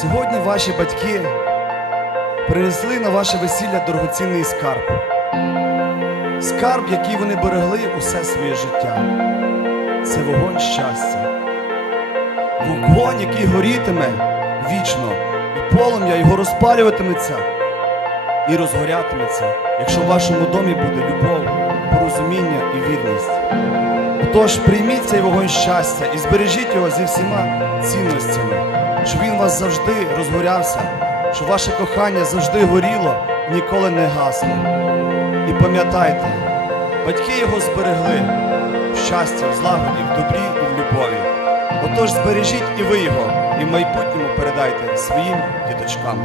Сьогодні ваші батьки принесли на ваше весілля дорогоцінний скарб. Скарб, який вони берегли усе своє життя. Це вогонь щастя. Вогонь, який горітиме вічно, і полум'я його розпалюватиметься і розгорятиметься, якщо в вашому домі буде любов, порозуміння і вірність. Тож прийміть цей вогонь щастя і збережіть його зі всіма цінностями, щоб він вас завжди розгорявся, щоб ваше кохання завжди горіло, ніколи не гасло. І пам'ятайте, батьки його зберегли в щасті, в злагоді, в добрі і в любові. Отож збережіть і ви його, і в майбутньому передайте своїм діточкам.